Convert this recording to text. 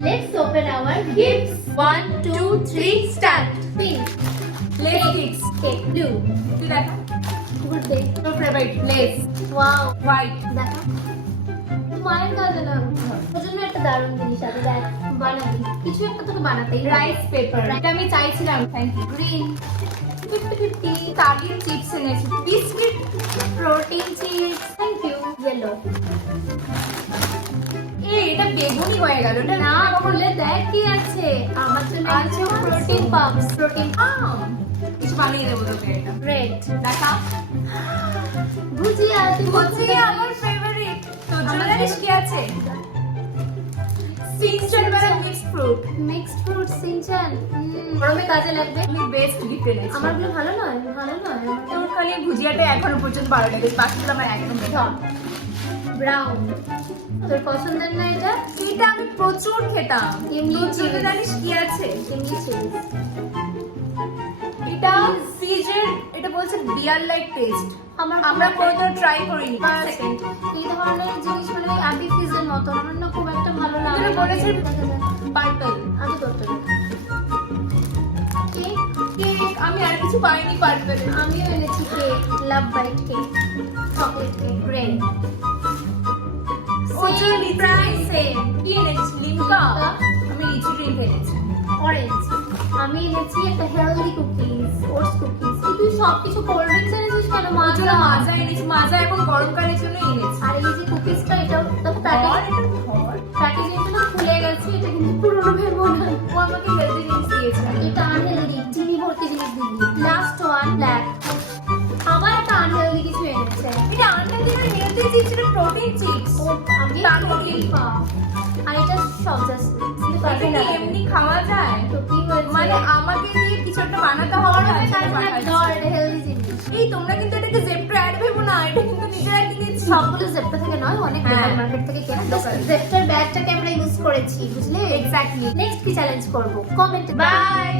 Let's open our gifts. 1, 2, 3, start. Pink, Lace kicks. cake, blue. তুই দেখা Good day. তোর favourite less Wow. White দেখা মায়ের কাজে না ওর জন্য একটা দারুণ জিনিস আছে দেখ বানাবি কিছু একটা তোকে বানাতেই রাইস পেপার এটা আমি চাইছিলাম থ্যাংক ইউ গ্রিন 50-50 কাগির চিপস এনেছি biscuit protein cheese thank you yellow এটা বেগুনি হয়ে গেল এটা না খুলে দেখ কি আছে আমার জন্য আছে protein puffs protein কিছু বানিয়ে দেবো তোকে এটা red দেখা ভুজিয়া তুই হচ্ছে আমার ফেভারিট তোর জন্য জানিস কি আছে সিনচান মেরা mix fruit mixed fruit Shinchan গরমে কাজে লাগবে আমি বেস্ট গিফট এনেছি আমারগুলো ভালো নয় তোর খালি ভুজিয়াটা এখনো পর্যন্ত ভালো লাগে বাকিগুলো আমার একদম টপ ব্রাউন তোর পছন্দের না এটা এটা আমি প্রচুর খেতাম এমনি তোর জন্য চিজ। জানিস কি আছে চিংড়ি চিজ এটা সিজের এটা বলছে বিয়ার লাইক টেস্ট আমার আমরা কোনোদিন ট্রাই করিনি সেকেন্ড এই ধরনের জিনিসগুলো আদি ফিজের মতো আমার না খুব একটা ভালো লাগে এগুলো বলেছে পার্পল আদি দত্ত কেক কেক আমি আর কিছু পাইনি পার্পল আমিও এনেছি cake love bite cake chocolate cake red ওজন প্রায় সেম কি এনেছিস লিমকা আমি লিচি ড্রিঙ্ক এনেছি অরেঞ্জ আমি এনেছি একটা হেলদি কুকিজ ওটস কুকিজ তুই সব কিছু কোল্ড ড্রিঙ্কস এনেছিস কেন ওজন মাজা মাজা এনেছি মাজা এবং গরমকালের জন্য এনেছি আর এই যে কুকিজটা এটাও তো আর প্যাকেজ এটা ধর প্যাকেজিংটা খুলে গেছে এটা কিন্তু পুরনো ভেবো না ও আমাকে হেলদি জিনিস দিয়েছে এটা আনহেলদি চিনি ভর্তি জিনিস দিবি লাস্ট ওয়ান ব্ল্যাক আবার একটা আনহেলদি কিছু এনেছে এটা আনটা দিয়ে হেলদি চিপস এটা প্রোটিন চিপস ও আমি তান্দুরি। প্রোটিন পাও আর এটা সব জাস্ট এটা কি এমনি খাওয়া যায় তো কি হয়েছে মানে আমাকে দিয়ে কিছু একটা বানাতে হবে না হেলদি জিনিস এই তোমরা কিন্তু এটাকে জেপ্টো অ্যাড ভেবো না এটা কিন্তু নিজেরা কিনেছি সবগুলো জেপ্টা থেকে নয় অনেক হ্যাঁ। মার্কেট থেকে কেনা Local। জেপ্টার ব্যাগটাকে আমরা ইউজ করেছি বুঝলে এক্স্যাক্টলি নেক্সট কি চ্যালেঞ্জ করব কমেন্ট বাই